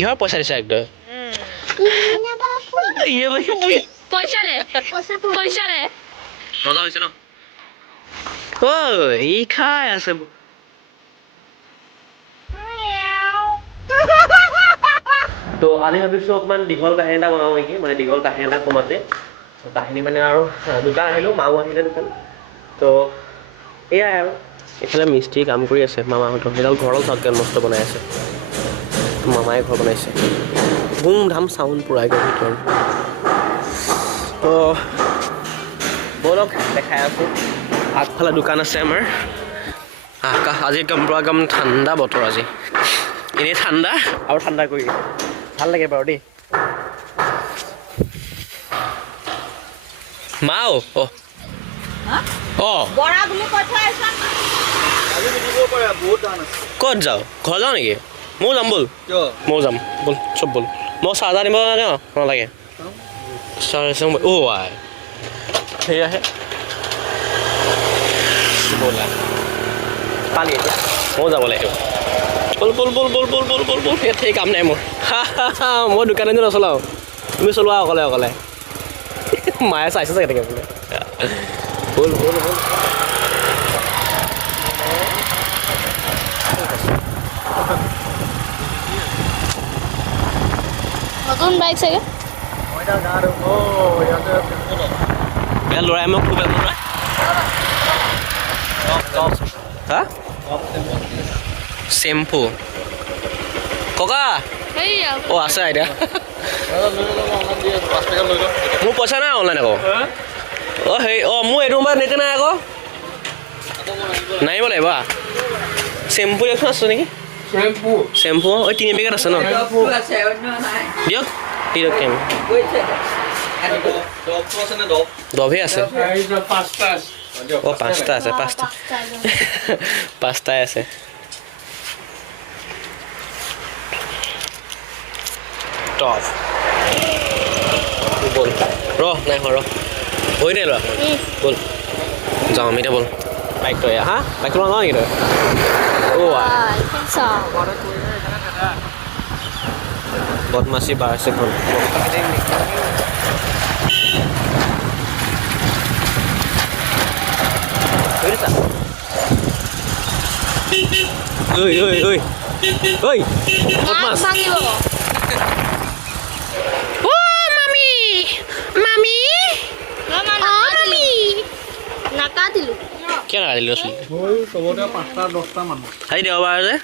কিহৰ পইচা দিছা একদম পইচা ৰে মজা হৈছে ন ঐ ই খাই আছে তো আমি ভাবিছোঁ অকণমান দীঘল কাহিনী এটা বনাওঁ নেকি মানে দীঘল কাহিনী এটা কমাতে কাহিনী মানে আৰু দোকান আহিলোঁ মাও আহিলে দোকান তো এয়াই আৰু এইফালে মিস্ত্ৰী কাম কৰি আছে মামাহঁতৰ সেইডাল ঘৰৰ চাউল মস্ত বনাই আছে মামাই ঘৰ বনাইছে ধুম ধাম চাউণ্ড পূৰা একদম ভিতৰত তো ব'লক দেখাই আছোঁ আগফালে দোকান আছে আমাৰ আকাশ আজি একদম পূৰা একদম ঠাণ্ডা বতৰ আজি এনেই ঠাণ্ডা আৰু ঠাণ্ডা কৰি ভাল লাগে বাৰু দেই মাও ক'ত যাওঁ ঘৰ যাওঁ নেকি ময়ো যাম ব'ল ময়ো যাম ব'ল চব ব'ল মই চাৰ্জাৰ দিব লাগে নালাগে আই সেয়াহে ব'লা পালি এতিয়া ময়ো যাব লাগিব ব'ল ব'ল ব'ল ব'ল ব'ল ব'ল ব'ল ব'ল সেই কাম নাই মোৰ মই দোকানেদি নচলাওঁ তুমি চলোৱা অকলে অকলে মায়ে চাইছে চাগে তাকে বোলে ব'ল ব'ল ব'ল নতুন বাইক চাগে ল'ৰাই মোক খুব ল'ৰাই হা চেম্পু ককা অঁ আছে এতিয়া মোৰ পইচা নাই অনলাইন আকৌ অঁ সেই অঁ মোৰ এইটো মোবাইল নেটে নাই আকৌ নাৰিব লাগিব চেম্পু দেখোন আছে নেকি চেম্পু ওই 3 পেকেট আছে ন দিয়ক দিয়ক কেম দভে আছে অঁ 5টা আছে 5টাই আছে টপ বল ৰ নাই ৰ হৈ নাই ৰ বল যাওঁ আমি এতিয়া বল বাইকটো এয়া হা বাইকটো লওঁ নেকি তই বদমাছি বাঢ়িছে ঘৰ ঐ ঐ ঐ ঐ বদমাছ কিয় নাকাটিলোঁ আজি দেওবাৰ যে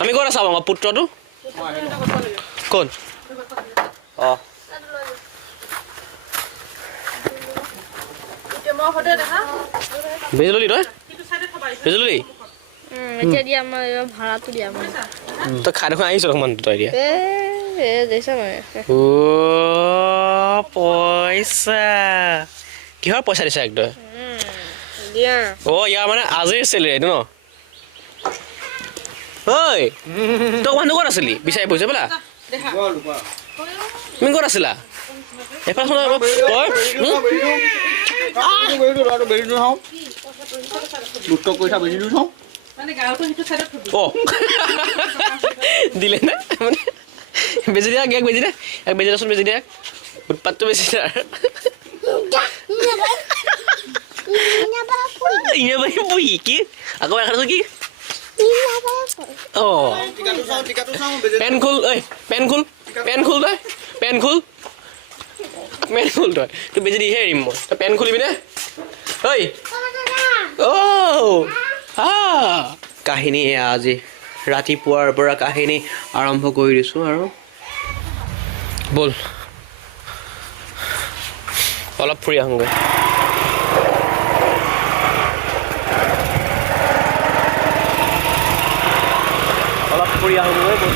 আমি ক'ত আছা আমাৰ পুত্ৰটো কোন অঁ বেজি ললি তই বেজি ললি তই খাই দেখোন আহিছ অকণমান তই এতিয়া পইচা কিহৰ পইচা দিছা একদম অঁ ইয়াৰ মানে আজিৰ চেলেৰি এইটো ন ঐ তই মানুহ ক'ত আছিলি বিচাৰি পইচা বোলা তুমি ক'ত আছিলা এফালে দিলে নে মানে বেজি দিয়া এক বেজি দে এক বেজি দেচোন বেজি দে উৎপাতটো বেছি তাৰ কি আকৌ এখানে কি অঁ পেন খোল ঐ পেন খোল পেন খোল তই পেন খোল পেন খোল তই তোৰ বেজি দিহে এৰিম মই তই পেন খুলিবি নে ঐ কাহিনী এয়া আজি ৰাতিপুৱাৰ পৰা কাহিনী আৰম্ভ কৰি দিছোঁ আৰু ব'ল অলপ ফুৰি আহোঁগৈ ফুৰি আহোঁগৈ ব'ল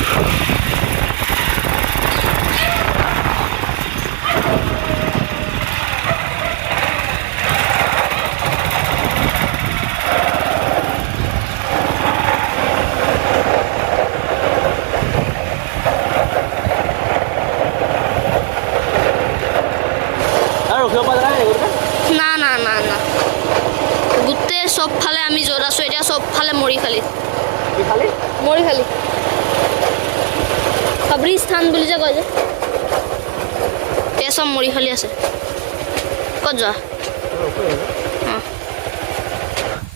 চবফালে আমি য'ত আছোঁ এতিয়া চবফালে মৰি খালি কি খালি মৰি খালি খবৰি স্থান বুলি যে কয় যে চব মৰি খালি আছে ক'ত যোৱা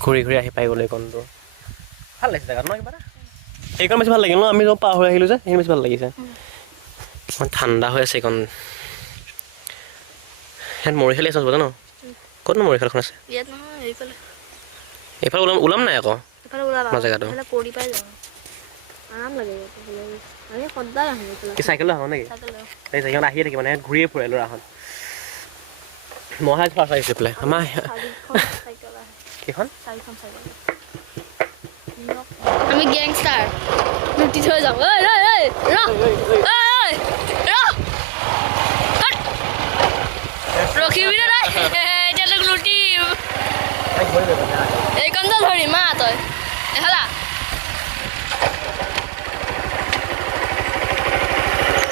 ঘূৰি ঘূৰি আহি পাই গ'লো এইকণটো ভাল লাগিছে জেগাত ন কিবা এটা এইকণ বেছি ভাল লাগিল ন আমি পাৰ হৈ আহিলোঁ যে সেইখিনি বেছি ভাল লাগিছে ইমান ঠাণ্ডা হৈ আছে এইকণ ইয়াত মৰিশালি আছে ন ক'তনো মৰিশালখন আছে ইয়াত নহয় এইফালে এইফালে ওলাম নাই আকৌ এইফালে ওলাবা জেগাটো পৰি পাই যাওঁ আৰাম লাগে আমি সদায় আহোঁ কি চাইকেলো আহোঁ নেকি এই জেগাত আহিয়ে থাকিব মানে ঘূৰিয়ে ফুৰে ল'ৰাখন মহাই ফাৰ্ষ্ট আহিছে পেলাই আমাৰ কেইখন আমি গেংষ্টাৰ লুটি থৈ যাওঁ ৰখিবি নে নাই এতিয়া তোক লুটিম এইকণতে ধৰিম মা তই এফালা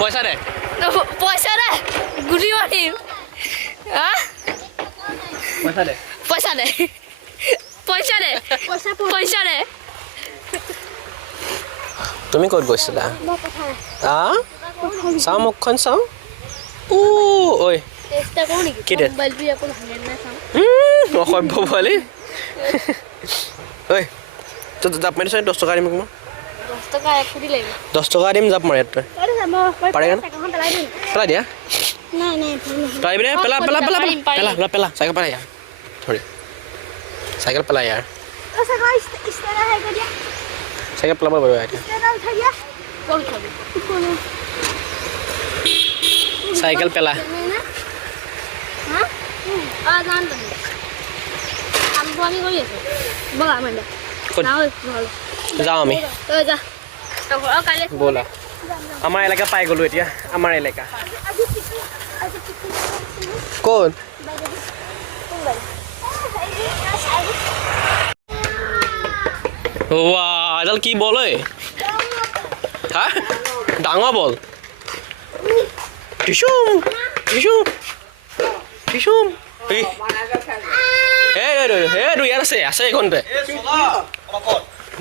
পইচা দে পইচা দে গুটি মাৰিম পইচা দে পইচা দে পইচা দে পইচা দে তুমি ক'ত গৈছিলা চাওঁ মুখখন চাওঁ ঐ কি দে অসভ্য পোৱালি ঐ তই জাপ মাৰিছ 10 টকা দিম মোক 10 টকা দিম জাপ মাৰি তই পাৰে পেলাই দিয়া পাৰিবিনে পেলা পেলা পেলা পেলা পেলা পেলা চাইকেল পেলাই ইয়াৰ ধৰি চাইকেল পেলাই ইয়াৰ চাইকেল পেলাব পাৰিব এতিয়া চাইকেল পেলা যাওঁ আমি ব'লা আমাৰ এলেকা পাই গ'লো এতিয়া আমাৰ এলেকা ক'ত এডাল কি বল ঐ হা ডাঙৰ বল টিচুম টিচুম টিচুম এইটো ইয়াত আছে আছে এইখনতে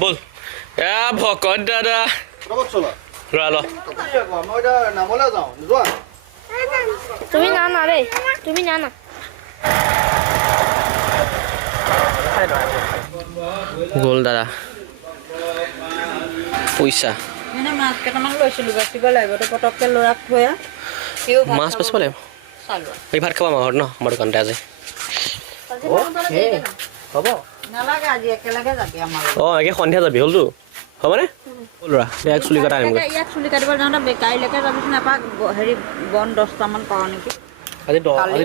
বল এ ভকত দাদা ৰ তুমি না না ৰে তুমি না না গ'ল দাদা পইচা মাছ কেইটামান লৈছিলোঁ বাচিব লাগিব তো পটককৈ ল'ৰাক থৈ মাছ বাচিব লাগিব এই ভাত খাবা আমাৰ ঘৰত ন আমাৰ দোকানতে আজি হ'ব নালাগে আজি একেলগে যাবি আমাৰ অঁ একে সন্ধিয়া যাবি হ'লতো হ'বনে ল'ৰা ইয়াক চুলি কাটা আনিমগৈ ইয়াক চুলি কাটিব যাওঁতে বেকাৰীলৈকে যাবিচোন এপাক হেৰি বন 10টামান পাওঁ নেকি আজি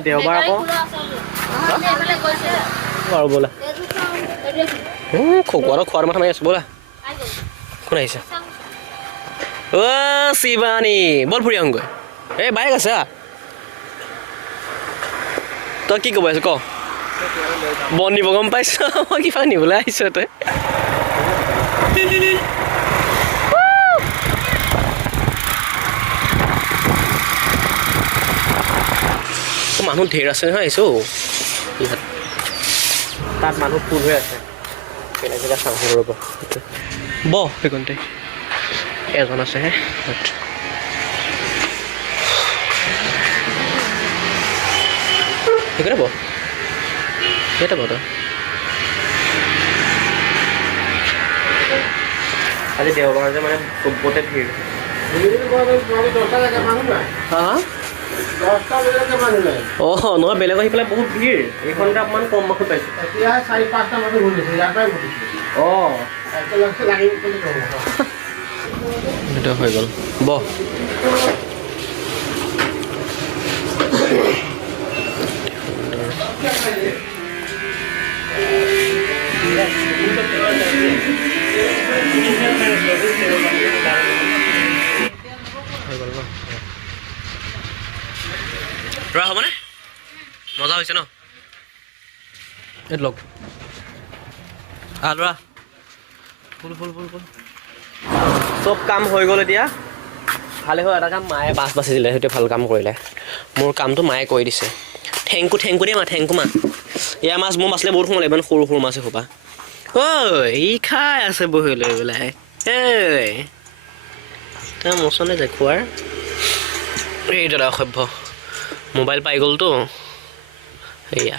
দেওবাৰ আকৌ আৰু ব'লা খকুৱাটো খোৱাৰ মাথা মাৰি আছোঁ ব'লা কোন আহিছে অ' শিৱানী বল ফুৰি আহোঁগৈ এই বাইক আছে তই কি ক'ব আহিছ ক বন নিব গম পাইছ মই কিবা নিবলৈ আহিছোঁ তই মানুহ ঢেৰ আছে নহয় আহিছোঁ তাত মানুহ ফুল হৈ আছে বেলেগ জেগা চাওঁ ৰ'ব বহ সেইকণতে এজন আছেহে সেইকাৰণে বহ কেইটা বহ তই আজি দেওবাৰ যে মানে চবতে ভিৰ হা অঁ নহয় বেলেগ আহি পেলাই বহুত ভিৰ এইখনতে অকণমান কম মানুহ পাইছোঁ অঁ সেইটো হৈ গ'ল বহ ৰা হ'বনে মজা হৈছে ন এইটো লগ ল'ৰা ফুল ফুল ফুল ফুল চব কাম হৈ গ'ল এতিয়া ভালে হ'ল এটা কাম মায়ে মাছ বাচিছিলে সেইটো ভাল কাম কৰিলে মোৰ কামটো মায়ে কৰি দিছে থেংকু দেই মা থেংকু মা এয়া মাছ মোৰ মাছলে বহুত সময় ইমান সৰু সৰু মাছ এসোপা ঐ ই খাই আছে বহি লৈ পেলাই তেওঁ মোচনে যায় খোৱাৰ এই দাদা অসভ্য মোবাইল পাই গ'লতো সেয়া